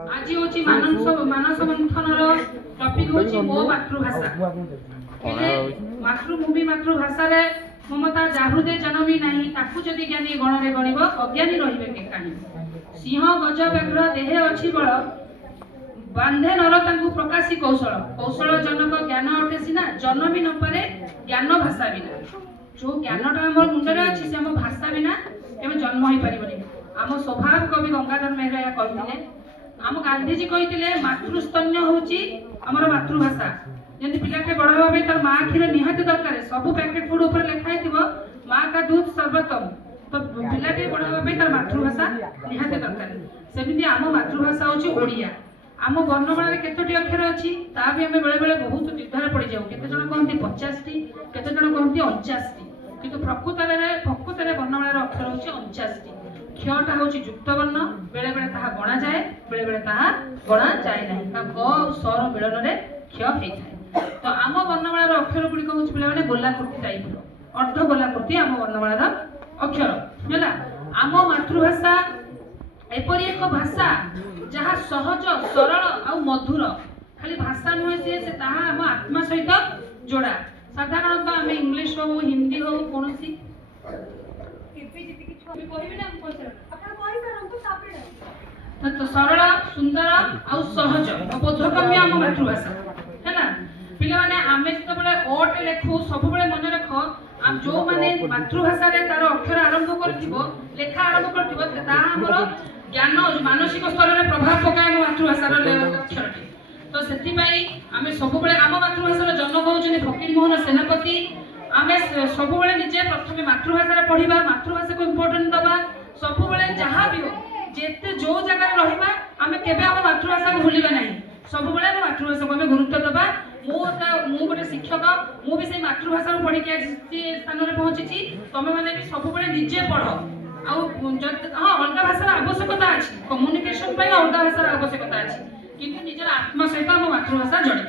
आज होची मानस मंथनर टॉपिक होची मो मातृभाषा मातृभूमि मातृभाषा रे ममता जाहृदे जनमी नाही ताकू जदि ज्ञानी गणरे गणिब अज्ञानी रहिबे के कानी सिंह गज व्याघ्र देहे अछि बळ बांधे नर तांकु प्रकाशी कौशल कौशल जनक ज्ञान अटे सिना जनमी न पारे ज्ञान भाषा बिना जो ज्ञानटा हमर मुंडरे अछि से हम भाषा बिना एमे जन्म होई परिबनी आम स्वभाव कवि गंगाधर मेहरा कहिथिले आम गांधीजी कहिथिले मातृस्तन्य होची हमर मातृभाषा जंती पिलाटे बड़ होबा पे तार मां खीर निहाती दरकार सब पैकेट फूड ऊपर लिखा हेतिबो मां का दूध सर्वोत्तम तो पिलाटे बड़ होबा पे तार मातृभाषा निहाती दरकार सेमिति आम मातृभाषा होची ओडिया आम वर्णमाला रे केतोटी अक्षर अछि ता भी हमें बेले बेले बहुत द्विधारे पड़ी जाऊ केते जण कहंती 50 टी केते जण कहंती 49 टी किंतु प्रकृतरे वर्णमाला रे अक्षर होची 49 टी क्षटा होची युक्त वर्ण बेले बेले ताहा गणा जाए बेले बेले ताहा गणा जाए नहीं का ग और स रो मिलन रे क्ष हेइ थाए तो आम वर्णमाला रो अक्षर गुडी को होची पिला माने गोलाकृति टाइप रो अर्ध गोलाकृति आम वर्णमाला रो अक्षर हैला आम मातृभाषा एपरि एक भाषा जहा सहज सरल आ मधुर खाली भाषा नुहे से ताहा आम आत्मा सहित जोड़ा साधारणतः आम इंग्लिश हो हिंदी हो कोनोसी तो सरल सुंदर आ सहज बोधगम्य आम मातृभाषा है पिला माने आमे जते बेले ओट लेखु सब बेले मन रख आ जो माने मातृभाषा रे तार अक्षर आरंभ करथिबो लेखा आरंभ करथिबो ता हमर ज्ञान मानसिक स्तर रे प्रभाव पकाय मातृभाषा रे अक्षरटी तो सेति पई आमे सब बेले आम मातृभाषा रे जन्म होउछने फकीर मोहन सेनापति आमे सब बेले निजे प्रथमे मातृभाषा रे पढिबा मातृभाषा को इंपोर्टेंट दबा सब बेले जहां भी हो जेते जो जगह रहिबा आमे केबे आम मातृभाषा को भूलिबा नाही सब बेले आम मातृभाषा को आमे गुरुत्व दबा मु गोटे शिक्षक मु भी से मातृभाषा रो पढी के स्थान रे पहुंची तमे माने भी सब बेले निजे पढ आ हां अलग भाषा आवश्यकता अछि कम्युनिकेशन पई अलग भाषा आवश्यकता अछि किंतु निजर आत्मा सहित आम मातृभाषा जड़ित।